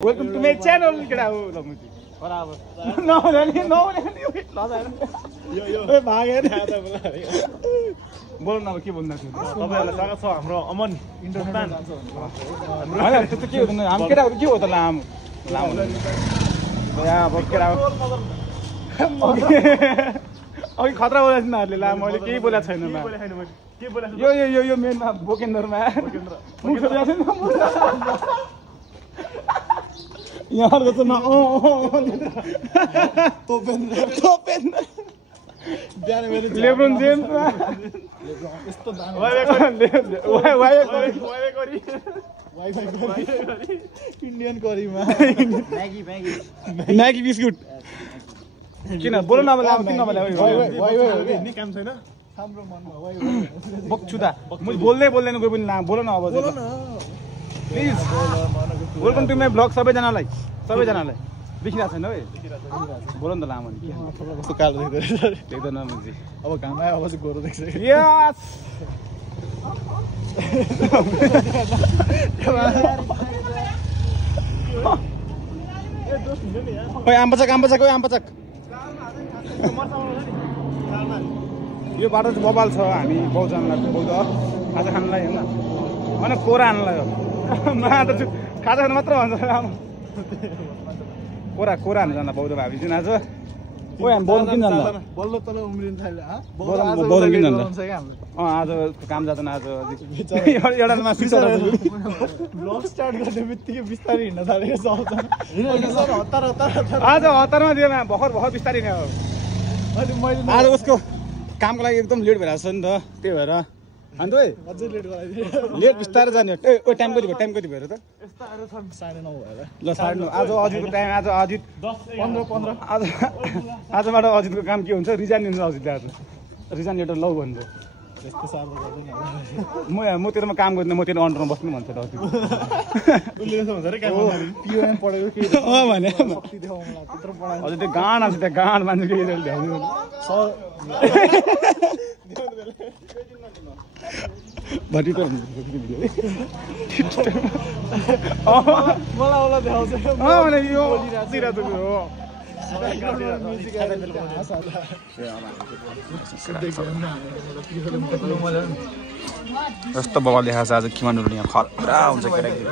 Welcome to my channel. Get out. बराबर नहुने नि यो भागेर बोल्नु न के भन्नु थियो तपाईहरुलाई स्वागत छ हाम्रो अमन इन्टरनेट हैन त्यो के हो हामी केटाहरु के हो त लामो यहाँ अब केटा अघि खतरा बोलेछ नहरुले ला मैले केही बोलेको छैन यो मेनमा बोकेन्द्रमा यहाँ को तो ना Topendra LeBron James Indian curry Maggi biscuit किन बोल्नु न अब लाम किन नबोले नि काम छैन हाम्रो मनमा बक्छुदा म बोल्दै बोल्दैन कोही पनि नाम बोल न अब please welcome to my blog सबैजनालाई देखिरहेको छैन है बोल न त लामो कस्तो कालो देख्दैन मुजी अब घाम आयो अब चाहिँ गोरो देख्छ यस ओइ आम्पचक यो बाटो चाहिँ बबाल छ हामी बहुजनालाई बौद्ध खाजा खानलाई हैन अनि कोरा खानलाई हो खाजा खान मात्र भन्छ कोरा हान्न जान्दा बौद्ध भावी चाहिँ आज ओइ हामी बौद्ध किन जान्दा बल्ल तल उम्रिन थाल्यो बौद्ध किन जान्दा आज काम जाँदैन आज एउटामा फिचर ब्लग स्टार्ट गर्ने बित्तिकै बिस्तारै हिँड्न थालेको छ आज हतारमा दिएन भर्खर बिस्तारै नै हो आज उसको कामको लागि एकदम लेट भइरहेको छ नि त त्यही भएर अन्त अझै लेट बिस्तारै जाने ओ टाइम कति भयो त यस्तो आएर छ 9:30 भएर ल 9:30 आज अजितको टाइम आज अजित 15 आजबाट अजितको काम के हुन्छ रिजाइन दिन्छ अजितले आज रिजाइन लेटर लौ भन्छ त्यस्तो साह्रो गर्दैन म तेरोमा काम गर्दिन म तेरो अन्डरमा बस्नु भन्छ त अजित उले त्यसो भन्छ रे काम पिओएम पढेको के भने शक्ति देखाउनुला त्यत्रो पढाइ अझै त्यो गान आछ त्यो गान मान्छे के ल्याउनु भटी त मलाई देखाउँछ भने यो दिरा त हो जस्तो बबाल देखाएको छ आज किमानहरुले यहाँ खतरा हुन्छ केटाकेटी